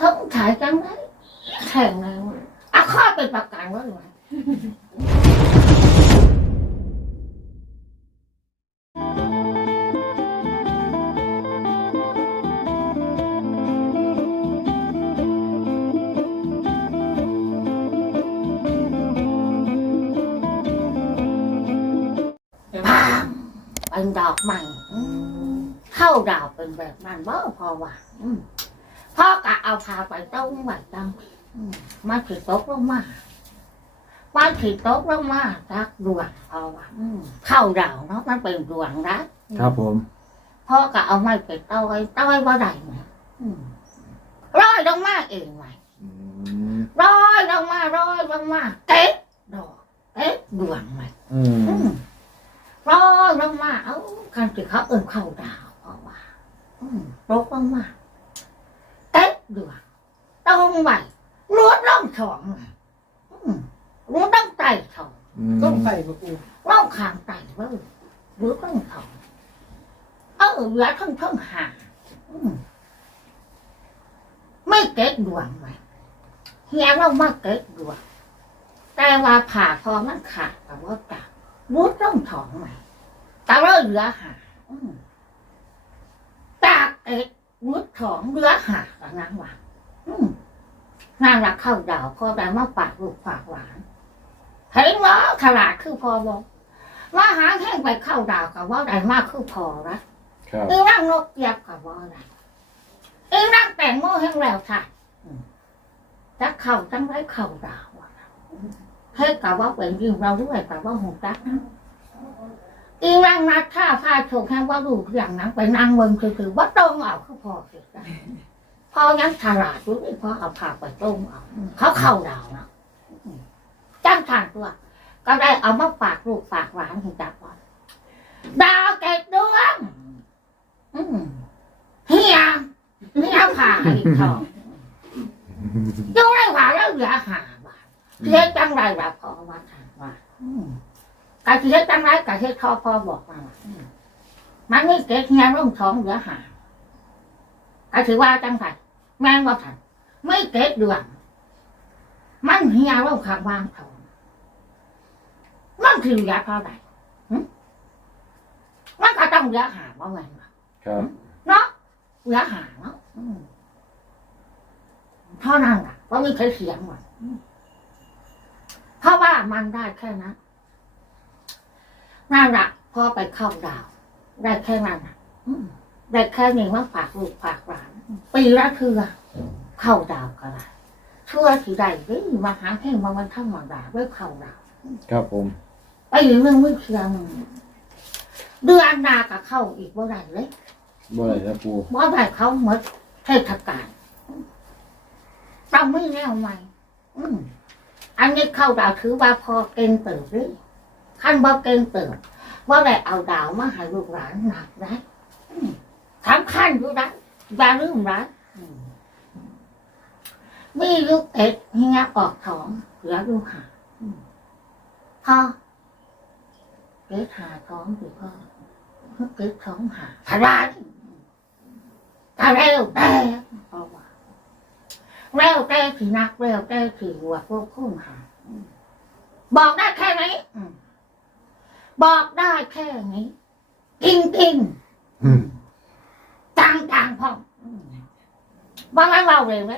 ทั้งขายจังไรแข่งไงวะเอาข้อเป็นประกันว่าหรือไงเป็นดอกใหม่เข้าดาวเป็นแบบนั้นบ่พอว่าอื พ่อกะเอาพาไปต้มไว้ตั้งอืมมันถือตกลงมามันถือตกลงมารักดวงพอว่าอืมเข้าดาวเนาะมันเป็นดวงรักครับผมพ่อกะเอาไม้ไปต้อยต้อยว่าได้ไหมอืมร้อยลงมาเองไหมอืมร้อยลงมาร้อยลงมาเต๊ะดอกเต๊ะดวงไหมอืมอืมรอลงมาเอ้าการที่เขาเอินเข้าดาวเพราะว่าอืมรกลงมาเต๊ะเดือดต้องไหวรวดล่องสองน่ะอืมรวดต้องไต่สองอืมต้องใส่ปะปูล่องขางไต่เว้ยรวดต้องสองเออเหลือทั้งทั้งหาอืมไม่เก็ดดวงไหมเฮียเรามาเก็ดดวงแต่ว่าผ่าพอมันขาดแต่ว่าจับวุ้ต้องถองใหม่แต่ว่าเหลือหาอืมจากเอ กวุ้ถองเหลือหากับนางหวานอืมนางรักเข้าดาวพอได้มาปากลูกปากหวานเห็นว่าขลาดคือพอบอกว่าหาแห้งไปเข้าดาวกับว่าได้มากคือพอละครับอีร่างนกเกียบกับว่าได้อีร่างแต่งโม่แห้งแล้วค่ะอืมจะเข้าจังไรเข้าดาวอะเฮ้ยกับว่าเป็นยิงเราด้วยกับว่าหงจักนะ อีร่างนัดท่าพาโชคแค่ว่าดูอย่างนั้นไปนั่งเมืองคือๆว่าตรงเอาคือพอสิพอยังฉลาดรู้ดิพอเอาผ่าไปตรงเอาเขาเข้าดาวนะจ้างทางตัว ก็ได้เอามาฝากลูกฝากหลานถึงจับว่าดาวเกตดวงเฮียเฮียผ่าอีกทองดูได้ผ่าแล้วเหลือหาบาทเฮียจังไรแบบพอว่าทางว่า กะทิเฮ็ดจังไรกะเฮ็ดทอพอบอกมาว่าอืมมันไม่เก็ดเฮียร่องท้องเหลือหากะถือว่าจังไสแม่งว่าทันไม่เก็ดเดือนมันเฮียร่องข้างวางท้องมันถือเหลือเท่าไหร่หึมันก็ต้องเหลือหาว่าไงวะครับเนาะเหลือหาเนาะอืมเท่านั้นอะว่ามีใครเสียงหมดอืมเพราะว่ามันได้แค่นั้น นั่นละพอไปเข้าดาว ได้แค่นั้นน่ะอืมได้แค่นี้ว่าฝากลูกฝากหลานปีละเทือเข้าดาวก็ได้เทือที่ใดเด้มาหาแค่มาวันทั้งวันดาวไว้เข้าดาว ครับผมไปเรื่องไม่เพียงเดือนหนาก็เข้าอีกเมื่อไรเลยบ่ได้นะปูเมื่อไรเขาหมดเทศกาลเราไม่แน่ใหม่อืมอันนี้เข้าดาวถือว่าพอเก่งเติบเลย ขั้นบ่เก่งเติบว่าได้เอาดาวมาให้ลูกหลานหนักนะอืมสำคัญอยู่นะอย่าลืมนะมีลูกเอ็ดเฮียออกท้องเหลือลูกหาพ่อเกิดหาท้องอยู่พ่อเกิดท้องหาทลายตาเร็วแต่พ่อว่าเร็วแต่ที่นักเร็วแต่ที่หัวพวกคุ้มหาบอกได้แค่นี้ บอกได้แค่นี้จริงจริงอืมๆจังจังๆพ่ออืมบอกให้เราเลยไหม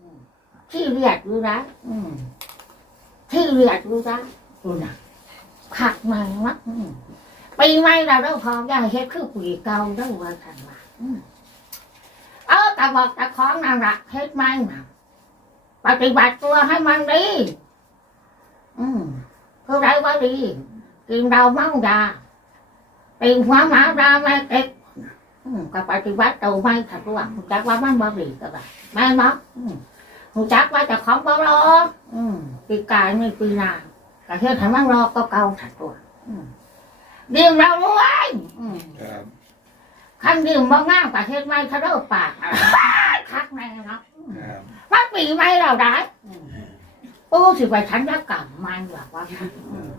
อืมที่เรียกรู้นะอืมที่เรียกรู้นะรู้นะขักใหม่วะอืมปีใหม่เราเราพร้อมอยากเฮ็ดคือปีเก่าเราว่ากันว่าอืมเออแต่บอกแต่ของนางรักเฮ็ดไม่นะปฏิบัติตัวให้มันดี อืมคือไรว่าดี กินเราเมายาตีหัวหมาราไม่เก็บอืมก็ปฏิวัติตัวไม่ถัดตัวหูจักว่ามันบ่ดีก็ได้แม่นบ่อืมหูจักว่าเจะของบ่รออืมปีกายไม่ปีหนาก็เฮ็ดให้มันรอก็เก่าถัดตัวอืมดื่มเราด้วยอืมครับคันดื่มบ่งามก็เฮ็ดไม่ทะเลาะปากคักแน่เนาะอืมครับมันปีไม่เราได้อืมปูสิไปฉันยกรรมมันแบบว่าอืม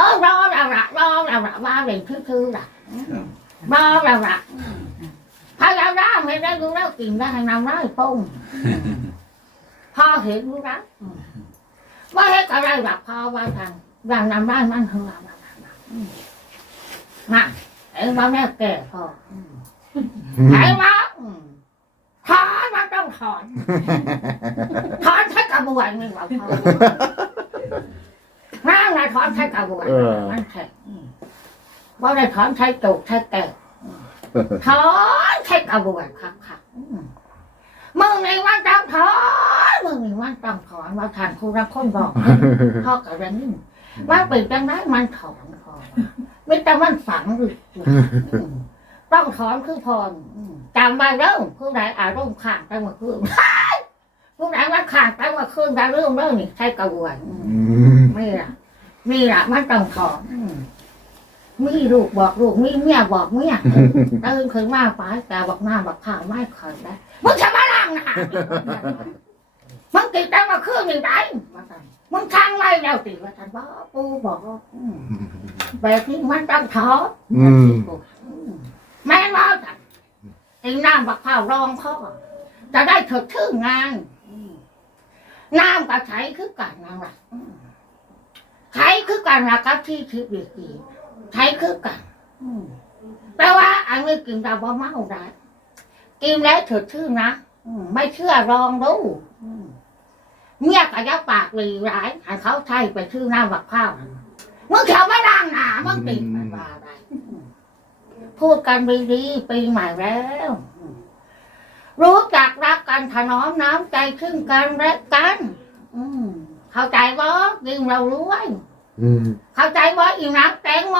เออร้อเราละร้อเราละว่าเรียคือๆละอืมรอเราละอืมพยายามได้ไม่ได้รู้แล้วกินได้ให้นำได้ปุ้งพ่อเห็นรู้แล้วว่าเห็นอะไรหลักพ่อว่าทางอย่างน้ำได้มันเท่าไหร่น่ะไอ้ว่าแม่แก่พ่อไอ้ว่าถอนมันต้องถอนถอนใช้กระบวนไม่ว่าพ่อ ถอนใช้กระบวนเออมันแข็งอืมว่าได้ถอนใช้จุกใช้แก่ถอนใช้กระบวนครับครับอืมมึงในวันต้องถอนมึงในวันต้องถอนว่าทานครูรักคนบอกพ่อกับเรนนี่ว่าเป็นจังไรมันถอนพอไม่แต่มันฝังหรืออืมต้องถอนคือพรอืมจำไว้เริ่มผู้ใดอารมณ์ข้างไปเมื่อคืนผู้ใดว่าข้างไปเมื่อคืนได้เริ่มเริ่มนี่ใช้กระบวนอืมอืมนี่ล่ะ นี่ล่ะมันต้องถอนอืมมีลูกบอกลูกมีเมียบอกเมียตื่นขึ้นมาป้าแต่บอกหน้าบอกข้าวไม่คอยได้มึงจะมาล้างนะมึงติดแต่มาคืนหนึ่งได้ว่าซั่นมึงข้างไว้แล้วติว่าท่านบอกปูบอกว่าอืมแบบนี้มันต้องถอนอืมอืมแม่นว่าจ้ะไอ้น้ำบักข้าวรองพ่อจะได้ถดชื่องานอืมน้ำกับใช้คือกันนั่นแหละอืม ใช้คือกันนะกับที่ทิพย์ดีกีใช้คือกันแต่ว่าอันนี้กินดาบ่เมาได้กินแล้วถดชื่อนะไม่เชื่อลองดูเมียกับยักปากหลีร้ายให้เขาใช้ไปชื่อน้ำบักข้าวมึงเขาไม่ดังหนามึงติดมันว่าอะไรพูดกันดีๆปีใหม่แล้วรู้จักรักกันถนอมน้ำใจซึ่งกันและกัน อืม เข้าใจบ่ยิ่งเรารวยอืมเข้าใจบ่อีน้ำแตงโม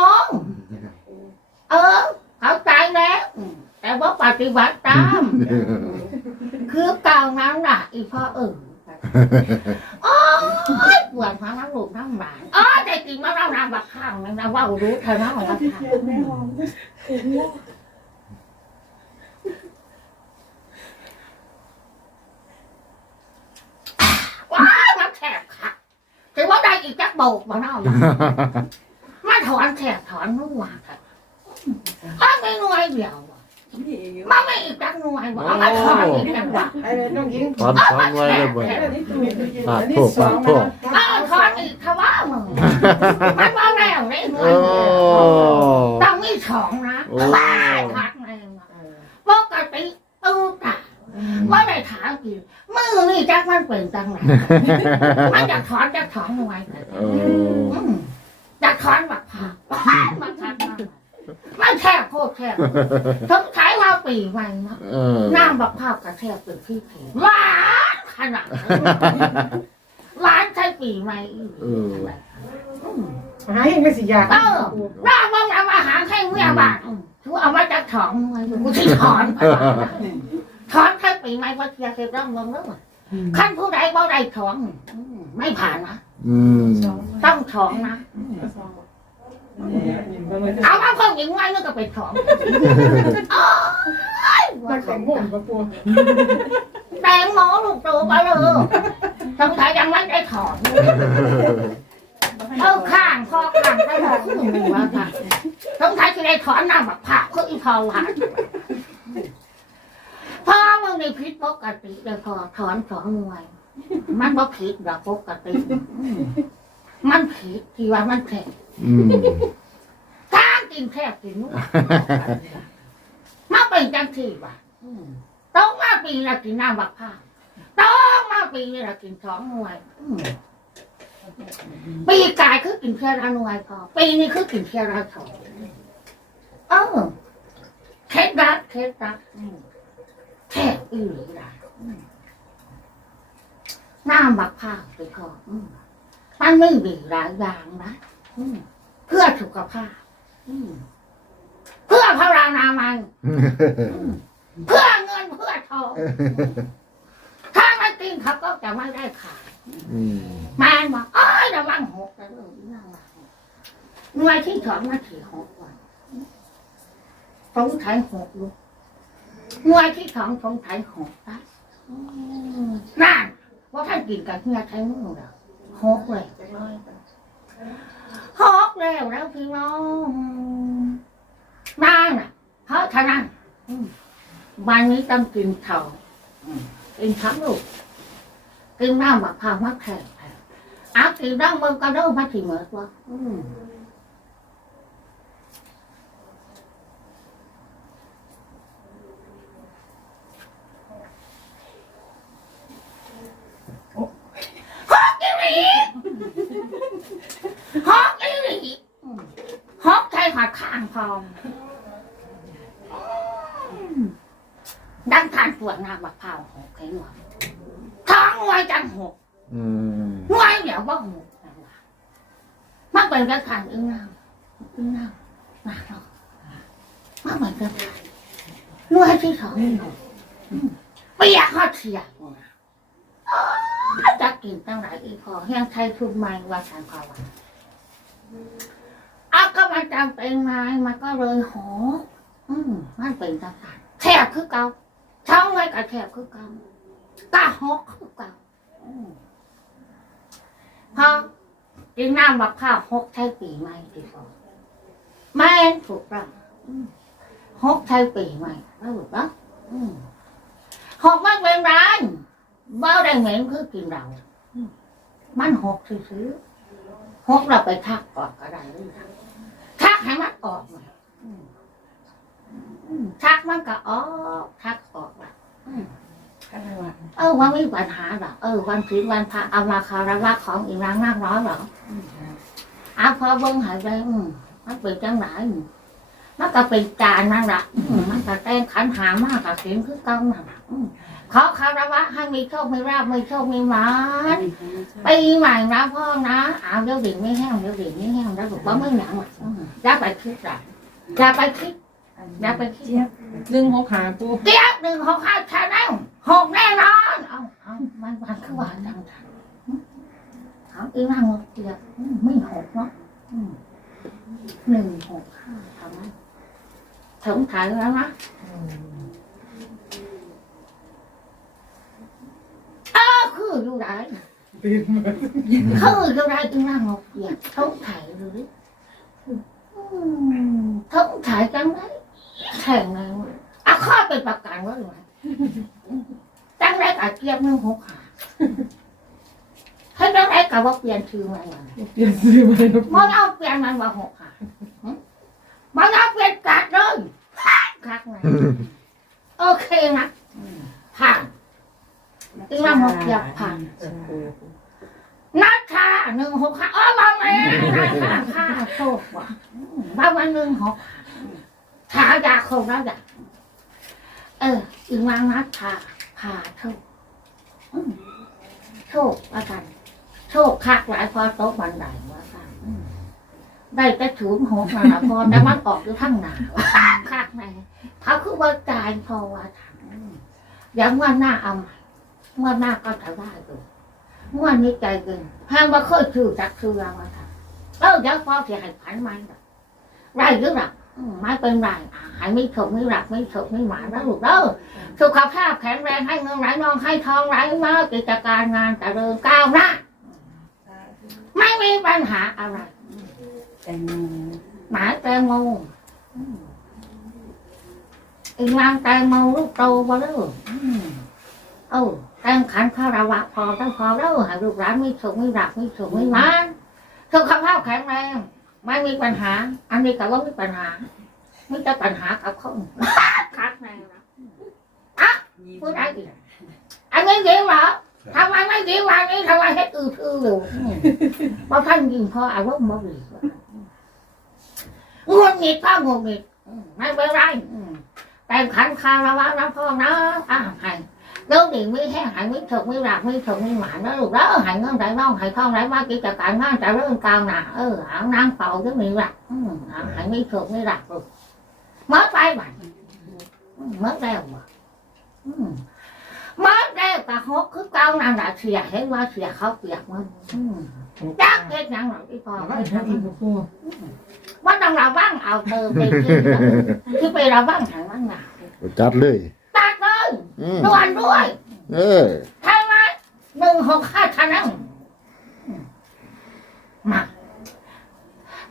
เออ เข้าใจแล้วอืมแต่ว่าปฏิบัติตาม คือเก่านั้นล่ะ อีพ่อเออโอ้ยปวดหัวน้ำลูกน้ำหลานอ๋อแต่กินมะนาวน้ำบักข้างนะนะว่ารู้เธอน้ำบักข้าง แม่หอมเห็นว่า ว้ายมาแถบค่ะถือว่า ได้อีกจักโบกมาเนาะมาถอนแถบถอนนู่นว่าค่ะอ้าวไม่หน่วยเดียวว่ะพี่มาไม่อีกจักหน่วยว่ะเอามาถอนอีกจักว่ะไอ้น้องหญิงถอนถอนไว้เลยบ่อันนี้ตัวปาดอันนี้โทษสอปางดโทษเอาถอนอีกทว่ามึงมันว่าแล้วได้หน่วโอ้ยเดียวต้องมีสองนะโอ้ว้ายทักเลยว่ะปกติตู้ตา ว่าได้ถามกี่มือนี่จักมันเป็นจังไหนมันจะถอนจะถอนหน่วยเลยโอ้อืมจะถอนแบบผ่ามันทันมากมันแทบโคตรแทบสงสัยว่าปีใหม่เนาะเออน้ำบักภาพกระแทบเป็นที่เขีหวานขนาดนั้นหวานใช่ปีใหม่อีกเอออืมหายังไม่สิยาเออน้าบ้องเอาอาหารให้เมียบ้านอืมถือเอามาจากถอนไว้กูที่ถอนไปบ้าน ถอนใช่ปีใหม่ว่าเทียเคยร่องลงแล้วขั้นผู้ใดบ่ได้ถอนอืมไม่ผ่านนะอืมต้องถอนนะเอามาเพิ่มอีกไว้แล้วก็ไปถอนโอ้ยมาแต่งผมกับปูแตงโมลูกตัวมาเลยสงสัยยังไม่ได้ถอนเอาข้างคอข้างได้ถอนขึ้นหนึ่งแล้วค่ะสงสัยจะได้ถอนน้ำแบบผ่าคืออีพอหวาน พอมึงในพิษปกติเลยพอถอนสองหน่วย มันบ่ผิดดอกปกติ มันผิดที่ว่ามันแผลอืมทางกินแทบกินนู่นมาเป็นจังทีว่ะต้องมาปีละกินน้ำบักผ้าต้องมาปีละกินสองหน่วยปีกายคือกินแค่ละหน่วยพอปีนี้คือกินแค่ละสองเออเคล็ดลับเคล็ดลับ แทบอีหลีละอืมน้ำบักผ้าไปก่อนอืมมันไม่ดีหลายอย่างนะอืมเพื่อสุขภาพอืมเพื่อพระนามัยอืมเพื่อเงินเพื่อทองถ้าไม่กินเขาก็จะไม่ได้ขายอืมแม่บอกเอ้ยระวังหกระเรื่องนั่งหลังหน่วยที่สองมาถี่หกวันสงสัยหกลูก หน่วที่สองสงสัยหกนะนั่นว่าท่านกินกับเฮียใช้มือเหรอหกเลยหกแล้วแล้วพี่น้องนั่นน่ะ เพราะฉะนั้นวันนี้ต้องกินเถากินทั้งลูกกินน้ำบักพร้าวมักแข็งอากินน้ำมันก็เริ่มมาถึงเหมือนว่าอืมฮอกอีหลีฮอกอีหลีอืมฮอกใช้หัดข้างพองอืมดังทานปวดหน้าบักพร้าวหกแข็งหวท้องไว้จังหกอืมไว้เดี๋ยวว่าหกนะวะมันเป็นกระถางอึ้งน้ำอึ้งน้ำนะเนาะมันเหมือนกระถางนวดที่สองนี่หกอืมเปียกเขาเทียกนะอ๋อจะกินตั้งหลายอีพอแห้งไทยทุกไม้ว่าทางภาวะเอา มันเป็นไม้มันก็เลยหออืมมันเป็นกระถางแทบคือเก่าช่องไว้กับแทบคือเก่าตาหกคือเก่าพอกินน้ำมะพร้าวหกใช้ปีใหม่ดีกว่าแม่ถูกต้องหกใช้ปีใหม่แล้วถูกต้องหกมันเป็นไรเบ้าได้เหม็นคือกินเรามันหกซื้อหกเราไปทักก่อนก็ได้หรือทักทัก ให้มันออกมาอืมอืมทักมันก็ออกทักออกมาอืมอะไรวะเออว่าไม่มีปัญหาหรอกเออ วันศีลวันพระเอามาคารวะของอีรังนั่งร้อยหรอกอาพอเบิ้งหายไปอืมมันเป็นจังไหนอื มมันก็เป็นจานนั่นแหละอืมมันก็แต่งขันหามากกับเสียงคือเก้านั่นแหละอืมขอคารวะให้มีโชคมีราบมีโชคมีหมานปีใหม่นะพ่อนะเอาเดี๋ยวดิ่งไม่แห้งเดี๋ยวดิ่งไม่แห้งแล้วบอกว่าไม่หนังหรอกอืมอย่าไปคิดหรอกอย่าไปคิดอย่าไปคิดหนึ่งหกหาปูเตี้ยหนึ่งหกห้าชาแนลหกแน่นอนเอาเอามันมันคือว่าจังจังเอาอีนั่งเตี้ยอืมไม่หกเนาะอืมหนึ่งหกห้าทำไม ถึงถ่ายแล้วนะเออคืออยู่ไหนตื่นมาคืออยู่ไหนอีนั่งเตี้ยถึงถ่ายหรืออืมถึงถ่ายจังไหนแข่งไงวะเอาข้อเป็นประกันไว่าหรือไงจังไรกับเกียบหนึ่งหกขาให้จังไรกับว่าเปลี่ยนชื่อมันวะเปลี่ยนซื้อมาแล้วมันเอาเปลี่ยนมันว่าหกขาหึ มันเอาเปลี่ยนกัดเลยคักนะโอเคนะอืมผ่านอีกว่าหกเกียบผ่านนัดชาหนึ่งหกขาเออมาแม่นัดชาค่าโชคว่ะอืมว่าวันหนึ่งหกขาขายาคงแล้วจ้ะเอออีกวางนัดชาพาโชคอืมโชคว่ากันโชคคักหลายพอโต๊ะบันไดว่ากันอืม ได้แต่ถือหกมาละพอแต่มันออกอยู่ทั้งหนาว่าคักไหนเขาคือว่าจายพอว่าทางอย่างว่าหน้าเอาใหม่เมื่อหน้าก็จะได้ดูเมื่อนี้ใจเกินห้ามว่าเคยถือจักคือว่าทางเออเดี๋ยวพอเสียหายผันมันแบบไรหรือหลักอืมไม่เป็นไรหายไม่ถกไม่หลักไม่ถกไม่หมาแล้วลูกเด้อสุขภาพแข็งแรงให้เงินไหลนองให้ทองไหลมากิจการงานแต่เจริญก้าวหน้าไม่มีปัญหาอะไร แตงโมหมาแตงโมอืมอีกวางแตงโมลูกโตมาแล้วอืมเออแตงขันคาราวะพอตั้งพอแล้วให้ลูกหลานไม่สุขไม่รักไม่สุขไม่มันสุขภาพแข็งแรงไม่มีปัญหา อันนี้ก็ว่ามีปัญหาไม่จะปัญหากับเขาคักแน่นะพูดได้อีกอันนี้ดีเหรอทำไมไม่ดีวันนี้ทำไมให้อือคืออยู่เพราะท่านยิงพ่ออารมณ์บ่ดี งวดงิดพ่องวดงิดไม่เป็นไรแต่ขันคาราวะนะพ่อนะอ่าให้เรื่องดีไม่แห้งหายไม่ถกไม่รักไม่ถกไม่หมานะลูกแล้วหายเงินไหลน้องหายทองไหลมากิจการงานจะเริ่มกลางหนาเออเอานางเป่าก็ไม่รักหายไม่ถกไม่รักลูกเมื่อไปบ้านมเมื่อแล้วบ่อื มาได้กะฮกคือเก่านั่นแหละเสียเห็นว่าเสียเขาเปียกมันจักเฮ็ดหยังหรอกพี่พ่อไม่ไม่ใช่ทำอีกปูว่าต้องระวังเอาเธอไปที่คือไประวังทางวังหนาจัดเลยตัดเลยด่วนด้วย เออใช่ไหมหนึ่งหกห้าชนะอืมา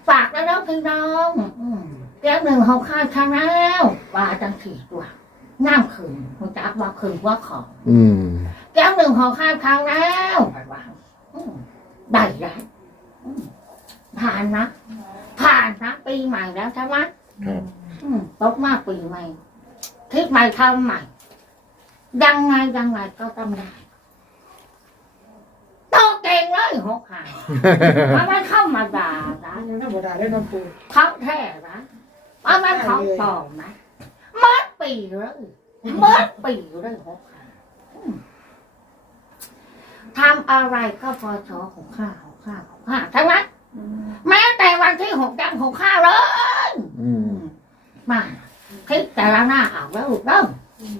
ฝากแล้วนะพี่น้องอืมเดี๋ยวหนึ่งหกห้าชนะว่าจังสี่ตัว น้ำขึ้นมันจะว่าขึ้นว่าของอืมแก้วหนึ่งของข้าวครั้งแล้วไปวางอืมได้แล้วอืมผ่านนะผ่านนะปีใหม่แล้วใช่ไหมครับอืมตกมาปีใหม่คิดใหม่ทำใหม่ยังไงยังไงก็ต้องได้โตเก่งเลยหกหางมันไม่เข้ามาด่านะธรรมดาได้น้ำปูเขาแท้นะมันไม่เขาปลอมนะเมื่อปีเลยเมื่อปีเลยหกหางอืมทำอะไรก็พอชอของข้าของข้าของข้าใช่ไหมแม้แต่วันที่หกยังของข้าเลยอืมมาคิดแต่ละหน้าเอาแล้วลูกเริ่ม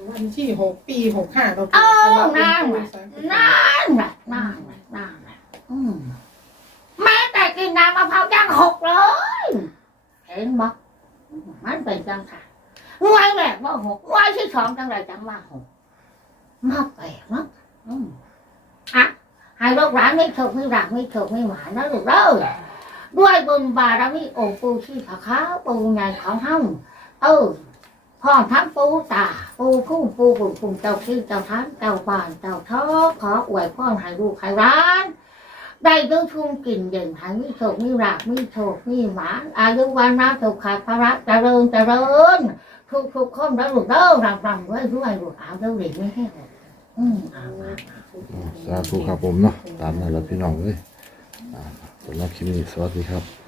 วันที่หกปีหกห้าเราเออนั่นแหละนั่นแหละนั่นแหละนั่นแหละอืมแม้แต่กินน้ำมะพร้าวย่างหกเลย เห็นบ่มันเป็นจังค่ะ งวยแรกว่าหกงวยที่สองจังไรจังว่าหกมาแปลกเนาะอืมอะให้ลูกหลานไม่โชคไม่รักไม่โชคไม่หวานนะลูกเด้อด้วยบุญบารมีองค์ปู่ที่ผาขาวปู่ใหญ่ของเฮาเออพ่อทั้งปูตาปูคู่ปูบุญปูเจ้าที่เจ้าทั้งเจ้าบ้านเจ้าท้อขออวยพ่อให้ลูกให้ร้าน ได้เรื่องชุ่มกลิ่นเด่นให้มีโชคมีรากมีโชคมีหมานอายุวันนาสุขาภระเจริญเจริญ ทุกทุกๆคนแล้วลูกเด้อรำรำด้วยด้วยลูกเอาเด้อเด็กไม่ให้หมดอืมเอามาสาธุครับผมเนาะตามนั้นแหล้วพี่น้องเลยอ่าสำหรับคลิปนี้สวัสดีครับ